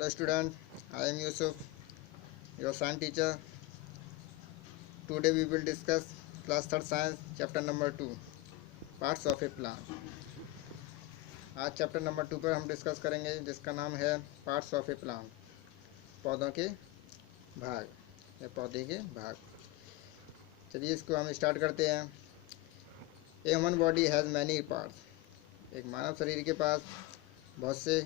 Hello student, I am Yusuf, your science teacher. Today we will discuss class 3rd science chapter number 2 parts of a plant. आज chapter number 2 पर हम discuss करेंगे जिसका नाम है parts of A plant, पौधों के भाग या पौधे के भाग। चलिए इसको हम स्टार्ट करते हैं। A human body has many parts. एक मानव शरीर के पास बहुत से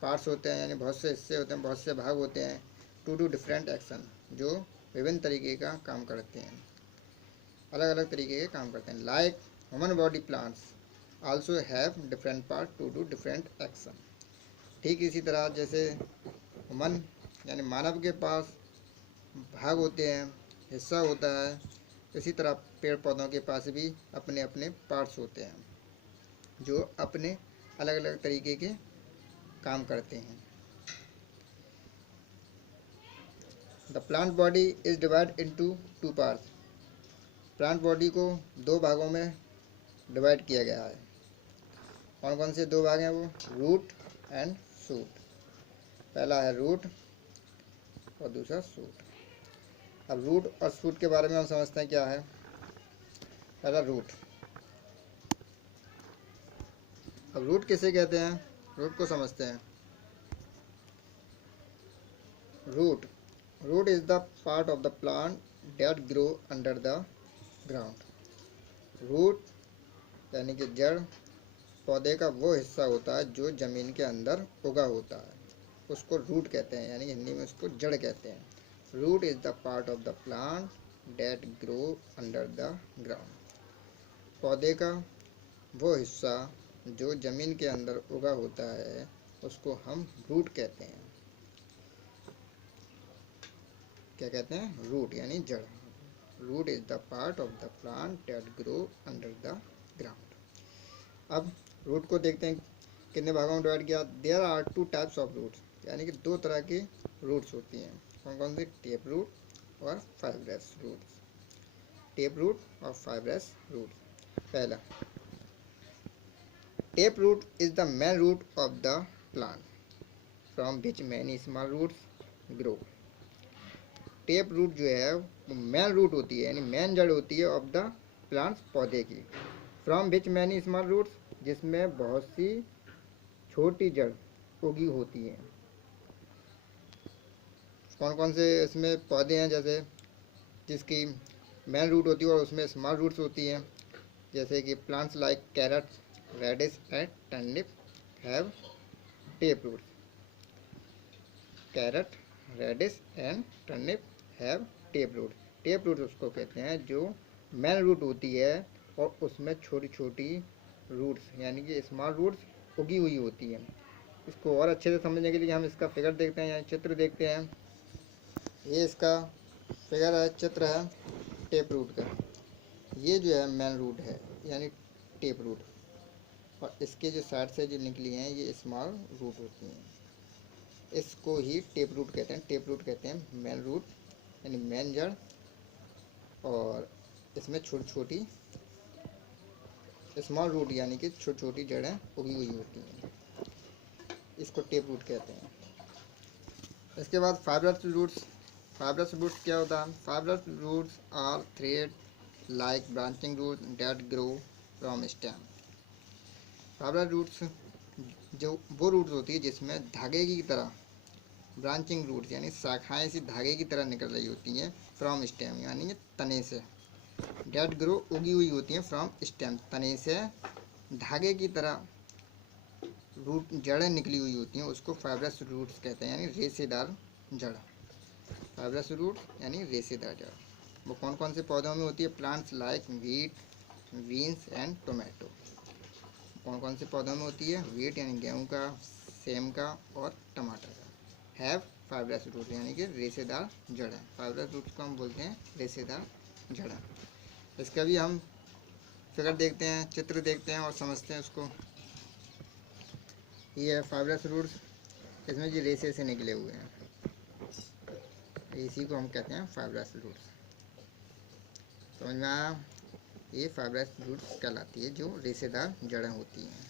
पार्ट्स होते हैं, यानी बहुत से हिस्से होते हैं, बहुत से भाग होते हैं। टू डू डिफरेंट एक्शन, जो विभिन्न तरीके का काम करते हैं, अलग अलग तरीके के काम करते हैं। Like human body plants also have different part two do different action. ठीक इसी तरह जैसे ह्यूमन यानी मानव के पास भाग होते हैं, हिस्सा होता है, इसी तरह पेड़ पौधों के पास भी अपने अपने पार्ट्स होते हैं जो अपने अलग अलग तरीके के काम करते हैं। The plant body is divide into two parts. Plant body को दो भागों में डिवाइड किया गया है। कौन कौन से दो भाग हैं वो? Root and shoot. पहला है रूट और दूसरा शूट। अब रूट और शूट के बारे में हम समझते हैं क्या है। पहला रूट। अब रूट किसे कहते हैं, रूट को समझते हैं। Root is the part of the plant that grow under the ground. Root यानी कि जड़ पौधे का वो हिस्सा होता है जो ज़मीन के अंदर उगा होता है, उसको रूट कहते हैं, यानी हिंदी में उसको जड़ कहते हैं। Root is the part of the plant that grow under the ground. पौधे का वो हिस्सा जो ज़मीन के अंदर उगा होता है उसको हम रूट कहते हैं। क्या कहते हैं? रूट यानी जड़। Root is the part of the plant that grow under the ground. अब रूट को देखते हैं कितने भागों में डिवाइड किया। There are two types of roots, यानी कि दो तरह की रूट्स होती हैं। कौन कौन सी? टेप रूट और फाइब्रस रूट्स। टेप रूट और फाइब्रस रूट्स। पहला, tap root is the main root of the plant from which many small roots grow. Tap root जो है वो मेन रूट होती है, यानी मेन जड़ होती है ऑफ द प्लांट्स, पौधे की। From which many small roots, जिसमें बहुत सी छोटी जड़ उगी होती हैं। कौन कौन से इसमें पौधे हैं जैसे जिसकी मेन रूट होती है और उसमें स्मॉल रूट्स होती हैं? जैसे कि plants like carrot, radish and turnip have tap roots. Carrot, radish and turnip have tap root. Tap root उसको कहते हैं जो मेन रूट होती है और उसमें छोटी छोटी रूट्स यानी कि स्मॉल रूट्स उगी हुई होती हैं। इसको और अच्छे से समझने के लिए हम इसका फिगर देखते हैं, यानी चित्र देखते हैं। ये इसका फिगर है, चित्र है टेप रूट का। ये जो है मेन रूट है यानी टेप रूट, और इसके जो साइड से जो निकली हैं ये स्मॉल रूट होती हैं। इसको ही टेप रूट कहते हैं। टेप रूट कहते हैं मेन रूट यानी मेन जड़, और इसमें छोटी छोटी स्मॉल रूट यानी कि छोटी छोटी जड़ें उगी हुई होती हैं। इसको टेप रूट कहते हैं। इसके बाद फाइब्रस रूट्स। फाइब्रस रूट्स क्या होता है? Fibrous roots are thread like branching root that grow from stem. Fibrous roots जो वो रूट्स होती है जिसमें धागे की तरह ब्रांचिंग रूट्स यानी शाखाएं सी धागे की तरह निकल रही होती हैं फ्रॉम स्टेम यानी तने से। डेट ग्रो उगी हुई होती हैं फ्रॉम स्टेम, तने से धागे की तरह रूट जड़ें निकली हुई होती हैं, उसको फाइब्रस रूट्स कहते हैं, यानी रेशेदार जड़। फाइब्रस रूट यानी रेशेदार जड़। वो कौन कौन से पौधों में होती है? Plants like wheat, beans and tomato. कौन कौन से पौधों में होती है? वीट यानी गेहूँ का, सेम का और टमाटर का। हैव फाइब्रस रूट यानी कि रेशेदार जड़ है। फाइब्रस रूट्स को हम बोलते हैं रेशेदार जड़। इसका भी हम फिगर देखते हैं, चित्र देखते हैं और समझते हैं उसको। ये है फाइब्रस रूट्स, इसमें जो रेशे से निकले हुए हैं, इसी को हम कहते हैं फाइब्रस रूट्स। समझ में आया? ये फाइब्रस रूट्स कहलाती है जो रेशेदार जड़ें होती हैं।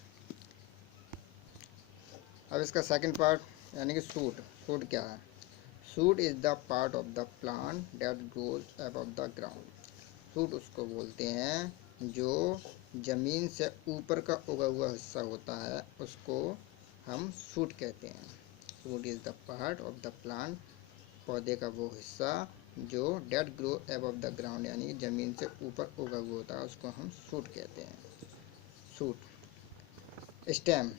अब इसका सेकंड पार्ट यानी कि सूट। सूट क्या है? Suit is the part of the plant that grows above the ground. Suit उसको बोलते हैं जो ज़मीन से ऊपर का उगा हुआ हिस्सा होता है, उसको हम सूट कहते हैं। Shoot is the part of the plant, पौधे का वो हिस्सा जो that grow above the ground, यानी ज़मीन से ऊपर उगा हुआ होता है, उसको हम सूट कहते हैं। Suit. Stem.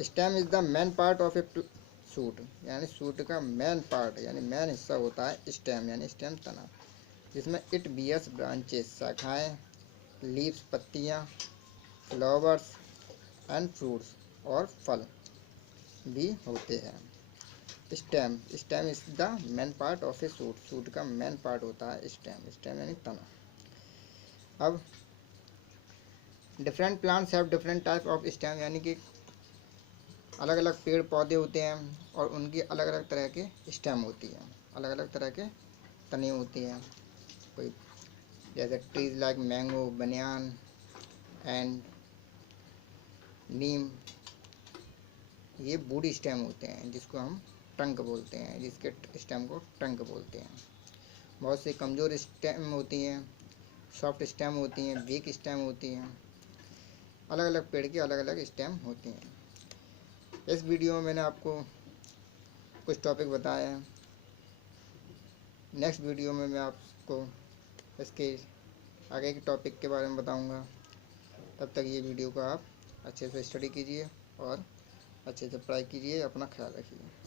Stem is the main part of A suit, यानी सूट का मेन पार्ट यानी मेन हिस्सा होता है स्टेम, यानी स्टेम तना, जिसमें इट बियर्स ब्रांचेस शाखाएँ, लीव्स पत्तियाँ, फ्लावर्स एंड फ्रूट्स और फल भी होते हैं। Stem. Stem is the main part of A suit. Suit का मेन पार्ट होता है स्टेम। स्टेम यानी तना। अब different plants have different type of stem, यानी कि अलग अलग पेड़ पौधे होते हैं और उनकी अलग अलग तरह के स्टेम होती हैं, अलग अलग तरह के तने होती हैं। कोई जैसे ट्रीज लाइक मैंगो, बनियान एंड नीम, ये बूढ़ी स्टेम होते हैं जिसको हम ट्रंक बोलते हैं, जिसके स्टेम को ट्रंक बोलते हैं। बहुत सी कमज़ोर स्टेम होती हैं, सॉफ्ट स्टेम होती हैं, वीक स्टेम होती हैं। अलग अलग पेड़ की अलग अलग स्टेम होती हैं। इस वीडियो में मैंने आपको कुछ टॉपिक बताए हैं। नेक्स्ट वीडियो में मैं आपको इसके आगे के टॉपिक के बारे में बताऊंगा। तब तक ये वीडियो को आप अच्छे से स्टडी कीजिए और अच्छे से पढ़ाई कीजिए। अपना ख्याल रखिए।